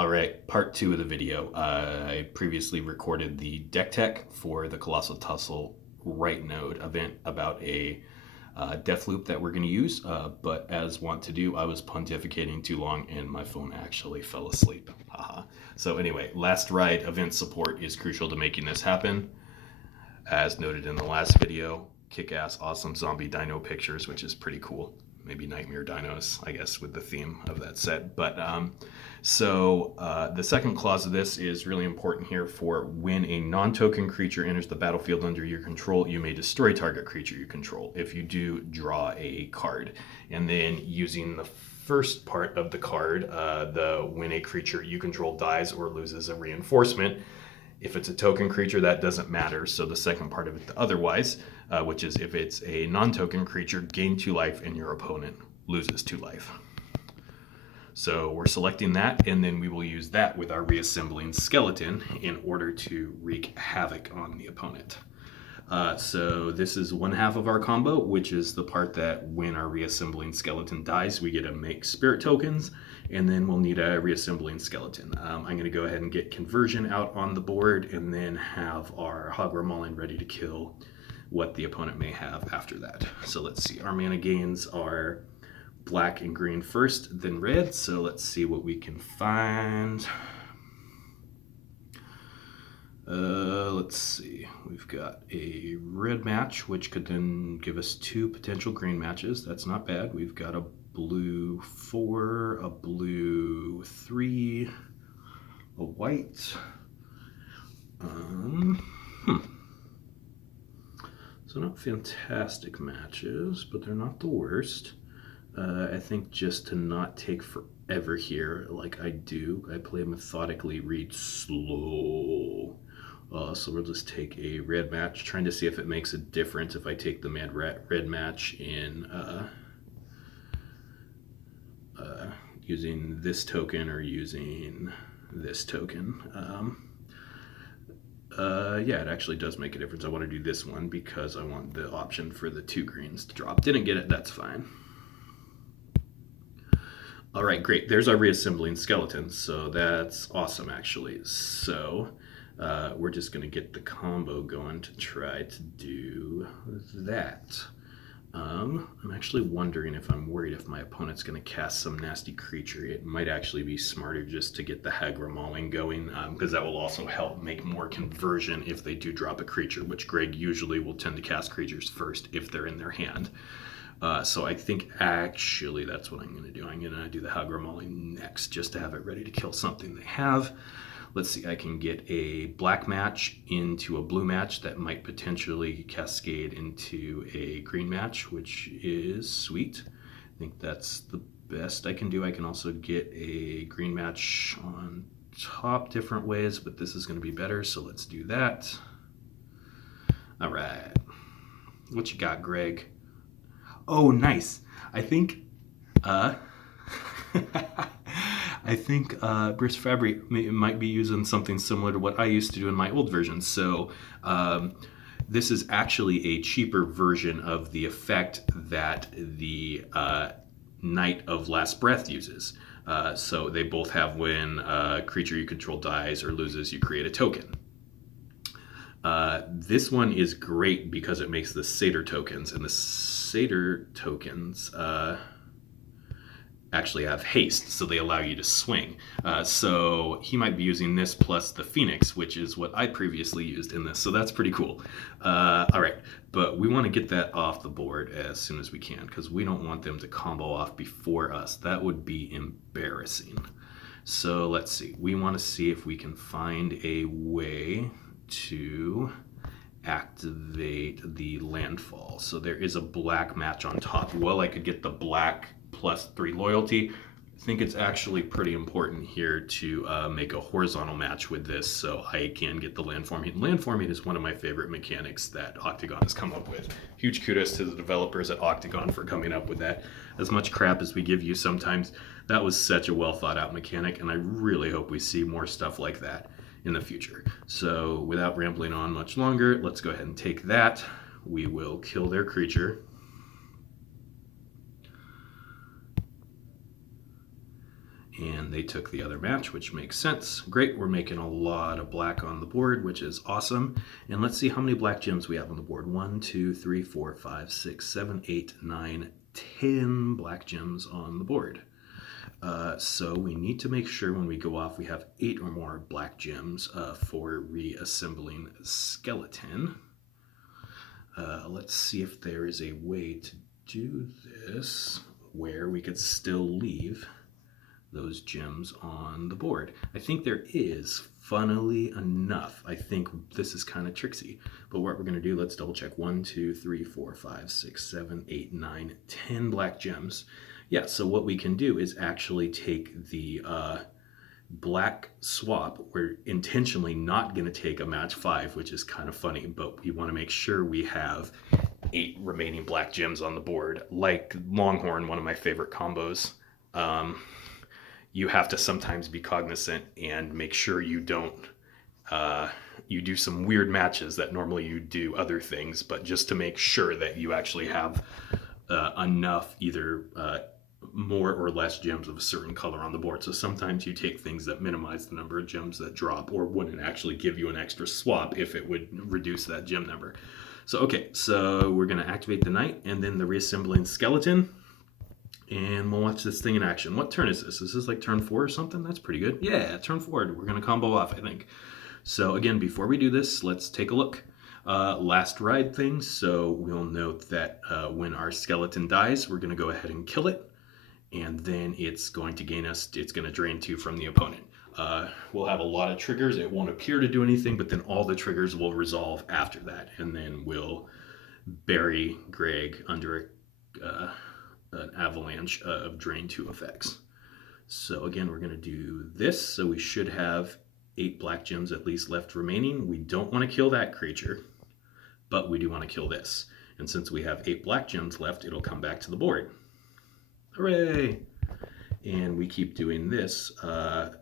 All right, part 2 of the video. I previously recorded the deck tech for the Colossal Tussle right node event about a death loop that we're going to use, but as want to do, I was pontificating too long and my phone actually fell asleep. Haha. So anyway, last ride event support is crucial to making this happen. As noted in the last video, kick-ass awesome zombie dino pictures, which is pretty cool. Maybe nightmare dinos, I guess, with the theme of that set. But the second clause of this is really important here for when a non-token creature enters the battlefield under your control, you may destroy target creature you control. If you do, draw a card. And then using the first part of the card, when a creature you control dies or loses a reinforcement, if it's a token creature, that doesn't matter. So the second part of it, otherwise, which is if it's a non-token creature, gain 2 life and your opponent loses 2 life. So we're selecting that, and then we will use that with our reassembling skeleton in order to wreak havoc on the opponent. So this is one half of our combo, which is the part that when our reassembling skeleton dies, we get to make spirit tokens, and then we'll need a reassembling skeleton. I'm going to go ahead and get conversion out on the board, and then have our Hogwarts Maulin ready to kill what the opponent may have after that. So let's see, our mana gains are black and green first, then red. So let's see what we can find. Let's see, we've got a red match, which could then give us 2 potential green matches. That's not bad. We've got a blue 4, a blue 3, a white. So not fantastic matches, but they're not the worst. I think just to not take forever here, like I do, I play methodically, read slow. So we'll just take a red match, trying to see if it makes a difference if I take the red match in using this token or using this token. Yeah, it actually does make a difference. I want to do this one because I want the option for the 2 greens to drop. Didn't get it, that's fine. All right, great. There's our reassembling skeleton, so that's awesome, actually. So we're just going to get the combo going to try to do that. I'm actually wondering if I'm worried if my opponent's going to cast some nasty creature. It might actually be smarter just to get the Hogwarts Maulin going, because that will also help make more conversion if they do drop a creature, which Greg usually will tend to cast creatures first if they're in their hand. So I think actually that's what I'm going to do. I'm going to do the Hogwarts Maulin next, just to have it ready to kill something they have. Let's see, I can get a black match into a blue match that might potentially cascade into a green match, which is sweet. I think that's the best I can do. I can also get a green match on top different ways, but this is going to be better, so let's do that. All right. What you got, Greg? Oh, nice. I think Briss Fabry might be using something similar to what I used to do in my old version. So this is actually a cheaper version of the effect that the Knight of Last Breath uses. So they both have when a creature you control dies or loses, you create a token. This one is great because it makes the Satyr tokens, and the Satyr tokens actually have haste, so they allow you to swing. So he might be using this plus the Phoenix, which is what I previously used in this, so that's pretty cool. All right, but we want to get that off the board as soon as we can, because we don't want them to combo off before us. That would be embarrassing. So let's see, we want to see if we can find a way to activate the landfall. So there is a black match on top. Well, I could get the black plus 3 loyalty. I think it's actually pretty important here to make a horizontal match with this so I can get the landforming. Landforming is one of my favorite mechanics that Octagon has come up with. Huge kudos to the developers at Octagon for coming up with that. As much crap as we give you sometimes, that was such a well thought out mechanic, and I really hope we see more stuff like that in the future. So without rambling on much longer, let's go ahead and take that. We will kill their creature. and they took the other match, which makes sense. Great, we're making a lot of black on the board, which is awesome. And let's see how many black gems we have on the board. 1, 2, 3, 4, 5, 6, 7, 8, 9, 10 black gems on the board. So we need to make sure when we go off we have 8 or more black gems for reassembling skeleton. Let's see if there is a way to do this where we could still leave those gems on the board. I think there is, funnily enough. I think this is kind of tricksy, but what we're going to do, let's double check. 1, 2, 3, 4, 5, 6, 7, 8, 9, 10 black gems. Yeah, so what we can do is actually take the black swap. We're intentionally not going to take a match 5, which is kind of funny, but we want to make sure we have 8 remaining black gems on the board. Like Longhorn, one of my favorite combos, you have to sometimes be cognizant and make sure you don't you do some weird matches that normally you do other things, but just to make sure that you actually have enough either more or less gems of a certain color on the board. So sometimes you take things that minimize the number of gems that drop or wouldn't actually give you an extra swap if it would reduce that gem number. So okay, so we're going to activate the knight and then the reassembling skeleton, and we'll watch this thing in action. What turn is this? Is this like turn 4 or something? That's pretty good. Yeah, turn 4. We're going to combo off, I think. So again, before we do this, let's take a look. Last ride thing, so we'll note that when our skeleton dies, we're going to go ahead and kill it, and then it's going to gain us, it's going to drain 2 from the opponent. We'll have a lot of triggers. It won't appear to do anything, but then all the triggers will resolve after that, and then we'll bury Greg under an avalanche of drain 2 effects. So again, we're going to do this, so we should have 8 black gems at least left remaining. We don't want to kill that creature, but we do want to kill this. And since we have 8 black gems left, it'll come back to the board. Hooray! And we keep doing this a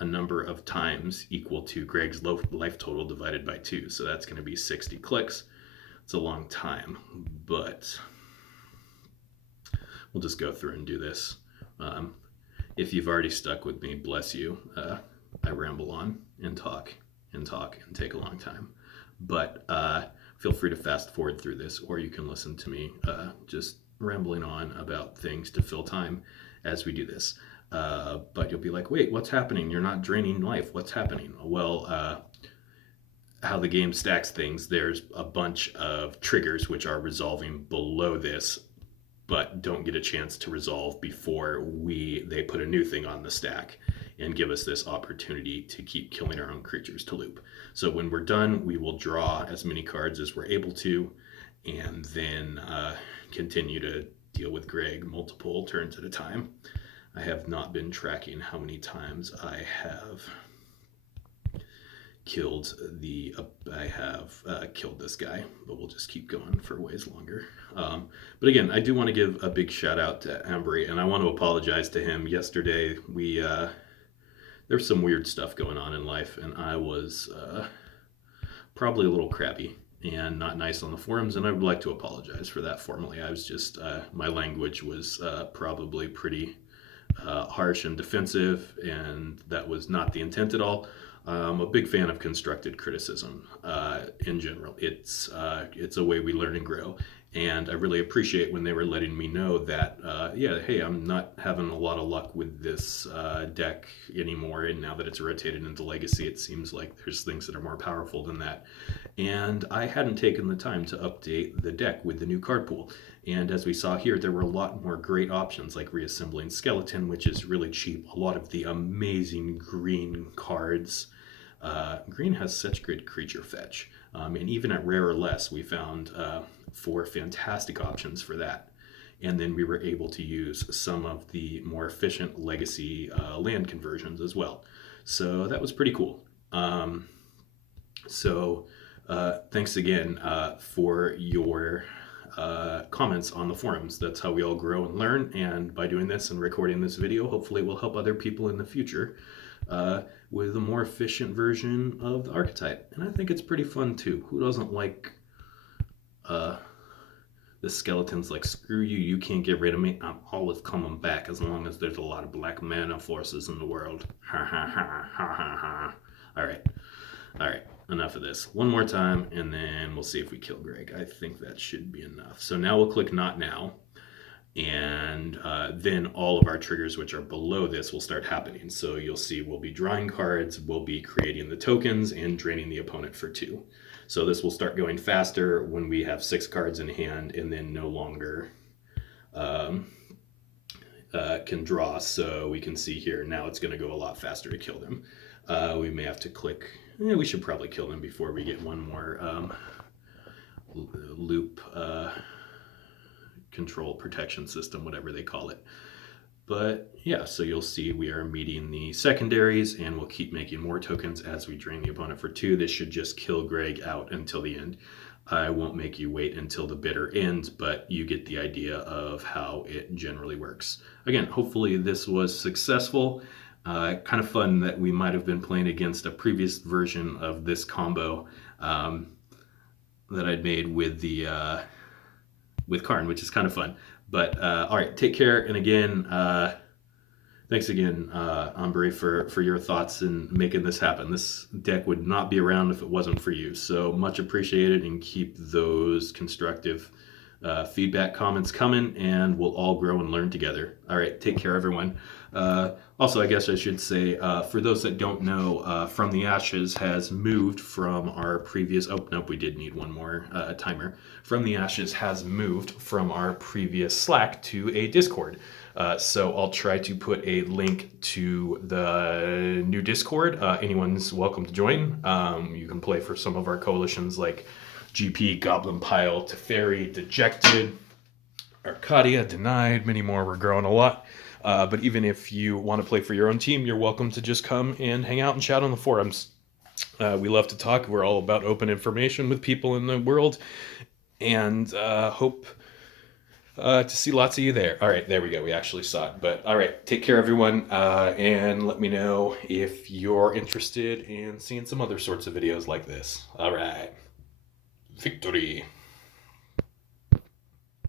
number of times equal to Greg's life total divided by 2. So that's going to be 60 clicks. It's a long time, but we'll just go through and do this. If you've already stuck with me, bless you. I ramble on and talk and take a long time. But feel free to fast forward through this, or you can listen to me just rambling on about things to fill time as we do this. But you'll be like, wait, what's happening? You're not draining life. What's happening? Well, how the game stacks things, there's a bunch of triggers which are resolving below this, but don't get a chance to resolve before they put a new thing on the stack and give us this opportunity to keep killing our own creatures to loop. So when we're done, we will draw as many cards as we're able to, and then continue to deal with Greg multiple turns at a time. I have not been tracking how many times I have killed killed this guy, but we'll just keep going for ways longer. But again, I do want to give a big shout out to Ambry, and I want to apologize to him. Yesterday, there's some weird stuff going on in life, and I was probably a little crappy and not nice on the forums, and I would like to apologize for that formally. I was just, my language was probably pretty harsh and defensive, and that was not the intent at all. I'm a big fan of constructed criticism in general. It's a way we learn and grow. And I really appreciate when they were letting me know that, yeah, hey, I'm not having a lot of luck with this deck anymore. And now that it's rotated into Legacy, it seems like there's things that are more powerful than that. And I hadn't taken the time to update the deck with the new card pool. And as we saw here, there were a lot more great options like reassembling Skeleton, which is really cheap. A lot of the amazing green cards. Green has such good creature fetch. And even at rare or less, we found 4 fantastic options for that. And then we were able to use some of the more efficient Legacy land conversions as well. So that was pretty cool. Thanks again for your comments on the forums. That's how we all grow and learn. And by doing this and recording this video, hopefully it will help other people in the future with a more efficient version of the archetype. And I think it's pretty fun too. Who doesn't like The skeleton's like, screw you, you can't get rid of me. I'm always coming back as long as there's a lot of black mana forces in the world. Ha ha ha ha ha ha. Alright, enough of this. One more time, and then we'll see if we kill Greg. I think that should be enough. So now we'll click Not Now, and then all of our triggers, which are below this, will start happening. So you'll see we'll be drawing cards, we'll be creating the tokens, and draining the opponent for 2. So this will start going faster when we have 6 cards in hand, and then no longer can draw. So we can see here, now it's going to go a lot faster to kill them. We may have to click, we should probably kill them before we get one more loop control protection system, whatever they call it. But yeah, so you'll see we are meeting the secondaries, and we'll keep making more tokens as we drain the opponent for 2. This should just kill Greg out until the end. I won't make you wait until the bitter ends, but you get the idea of how it generally works. Again, hopefully this was successful. Kind of fun that we might have been playing against a previous version of this combo that I'd made with the with Karn, which is kind of fun. But all right, take care. And again, thanks again, Ombre, for your thoughts in making this happen. This deck would not be around if it wasn't for you. So much appreciated, and keep those constructive feedback comments coming, and we'll all grow and learn together. All right, take care, everyone. Also, I guess I should say, for those that don't know, From the Ashes has moved from our previous, oh, nope, we did need one more timer. From the Ashes has moved from our previous Slack to a Discord. So I'll try to put a link to the new Discord. Anyone's welcome to join. You can play for some of our coalitions like GP, Goblin Pile, Teferi, Dejected, Arcadia, Denied, many more. We're growing a lot. But even if you want to play for your own team, you're welcome to just come and hang out and chat on the forums. We love to talk. We're all about open information with people in the world, and hope to see lots of you there. All right, there we go. We actually saw it. But all right, take care, everyone, and let me know if you're interested in seeing some other sorts of videos like this. All right, victory.